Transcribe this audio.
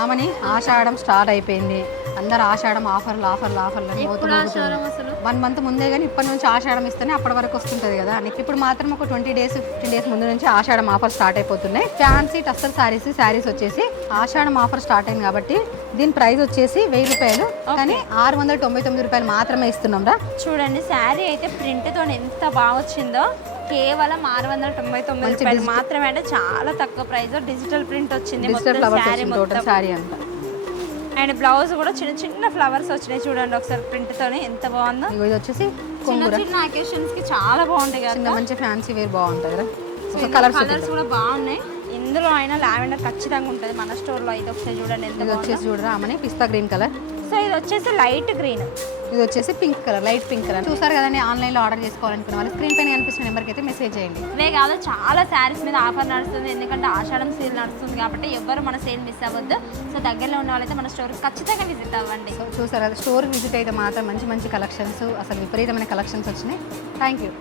ఆమెని ఆషాఢం స్టార్ట్ అయిపోయింది, అందరు ఆషాఢం ఆఫర్లు 1 మంత్ ముందే, కానీ ఇప్పటి నుంచి ఆషాఢం ఇస్తేనే అప్పటి వరకు వస్తుంటుంది కదా. నీకు ఇప్పుడు మాత్రం ఒక 20 డేస్ 15 డేస్ ముందు నుంచి ఆషాఢం ఆఫర్ స్టార్ట్ అయిపోతున్నాయి. ఫ్యాన్సీ టస్సర్ శారీస్ వచ్చేసి ఆషాఢం ఆఫర్ స్టార్ట్ అయింది కాబట్టి దీని ప్రైస్ వచ్చేసి 1000 రూపాయలు, కానీ 699 రూపాయలు మాత్రమే ఇస్తున్నాం రా. చూడండి శారీ అయితే ప్రింట్తో ఎంత బాగా వచ్చిందో, కేవలం 699 రూపాయలు మాత్రమే, అంటే చాలా తక్కువ ప్రైస్. డిజిటల్ ప్రింట్ వచ్చింది శారీ అంతా, అండ్ బ్లౌజ్ కూడా చిన్న చిన్న ఫ్లవర్స్ వచ్చినాయి చూడండి ఒకసారి ప్రింట్ తోనే ఎంత బాగుందో. ఇది వచ్చేసి చిన్న చిన్న అకేషన్స్ కి చాలా బాగుంటాయి కదా, మంచి ఫ్యాన్సీ వేర్ బాగుంటుంది కదా. కలర్స్ కూడా బాగున్నాయి. ఇందులో అయినా లావెండర్ ఖచ్చితంగా ఉంటుంది మన స్టోర్ లో అయితే. ఒకసారి చూడండి ఎంత ఇది వచ్చేసి చూడరా ఆమెని పిస్తా గ్రీన్ కలర్. సో ఇది వచ్చేసి లైట్ గ్రీన్, ఇది వచ్చేసి pink colour, light pink colour. చూసారు కదండి, ఆన్లైన్లో ఆర్డర్ చేసుకోవాలనుకున్న వాళ్ళు స్క్రీన్ పైన కనిపిస్తున్న నెంబర్కి అయితే మెసేజ్ చేయండి. ఇవే కాదు చాలా శారీస్ మీద ఆఫర్ నడుస్తుంది, ఎందుకంటే ఆషాఢం సేల్ నడుస్తుంది కాబట్టి ఎవ్వరు మన సేల్ మిస్ అవ్వద్దు. సో దగ్గరలో ఉన్న వాళ్ళైతే మన స్టోర్కి ఖచ్చితంగా విజిట్ అవ్వండి. సో చూసారు కదా, స్టోర్ విజిట్ అయితే మాత్రం మంచి మంచి కలెక్షన్స్, అసలు విపరీతమైన కలెక్షన్స్ వచ్చినాయి. Thank you.